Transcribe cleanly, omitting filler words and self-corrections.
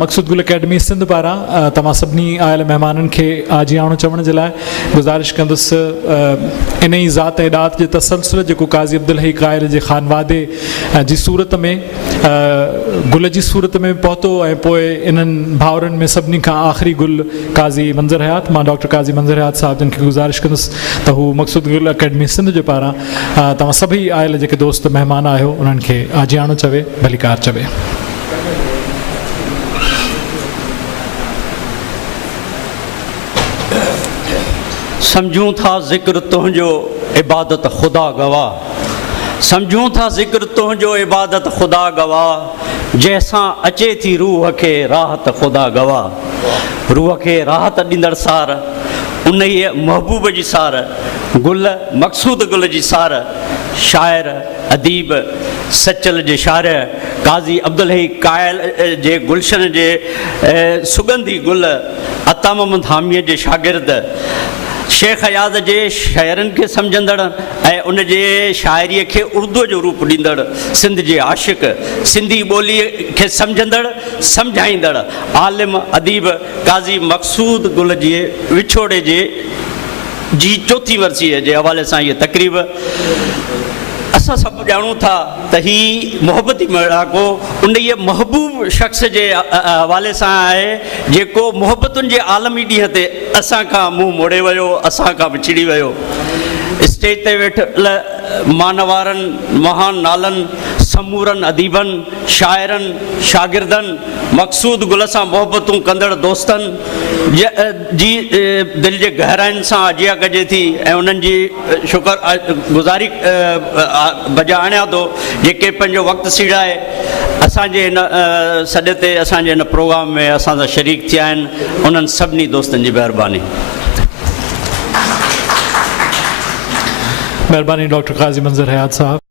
मक़सूद गुल अकेडमी सिंध पारां तव्हां सभिनी आयल महिमाननि खे आजियाणो चवण जे लाइ गुज़ारिश कंदुसि इन ई ज़ात एॾात जे तसलसल जेको काज़ी अब्दुल हई क़ाइल जे ख़ानवादे जी सूरत में गुल जी सूरत में पहुतो ऐं पोइ इन्हनि भाउरनि में सभिनी खां आख़िरी गुल काज़ी मंज़र हयात। मां डॉक्टर काज़ी मंज़र हयात साहिब जिन खे गुज़ारिश कंदुसि त हू मक़सूद गुल अकेडमी सिंध जे पारां तव्हां सभई आयल जेके दोस्त महिमान आहियो उन्हनि खे आजियाणो चवे भलीकार चवे। समझूं था ज़िक्र तुंहिंजो इबादत ख़ुदा गवाह, समझूं था ज़िक्र तुंहिंजो इबादत ख़ुदा गवाह, जंहिंसां अचे थी रूह खे राहत ख़ुदा गवाह। रूह खे राहत ॾींदड़ सार उन ई महबूब जी सार, गुल मक़सूद गुल जी सार, शाइर अदीब सचल जे शाइर काज़ी अब्दुल हई क़ाइल जे गुलशन जे सुगंधी गुल, अता मोहम्मद हामीअ जे शागिर्द, शेख अयाज़ जे शाइरनि खे सम्झंदड़ ऐं उन जे शाइरीअ खे उर्दूअ जो रूप ॾींदड़, सिंध जे आशिक़, सिंधी ॿोलीअ खे सम्झंदड़ सम्झाईंदड़ आलिम अदीब काज़ी मक़सूद गुल जे विछोड़े जी चौथी वरसीअ जे हवाले सां इहा तक़रीब असां सभु ॼाणूं था त ही मोहबती मड़ाको उन ई महबूब शख़्स जे हवाले सां आहे जेको मोहबतुनि जे आलमी ॾींहं ते असां खां मुंहुं मोड़े वियो, असां खां विछड़ी वियो। स्टेज ते वेठल मानवारनि, महान नालनि, समूरनि अदीबनि, शाइरनि, शागिर्दनि, मक़सूद गुल सां मोहबतूं कंदड़ दोस्तनि जी दिलि जे गहराइनि सां अजिया कजे थी ऐं उन्हनि जी शुक्रगुज़ारी बजा आणिया थो जेके पंहिंजो वक़्तु सीड़ाए असांजे हिन सॾ ते असांजे हिन प्रोग्राम में असां सां शरीक थिया आहिनि। उन्हनि सभिनी दोस्तनि जी महिरबानी। महिरबानी डॉक्टर काज़ी मंज़र हयात साहब।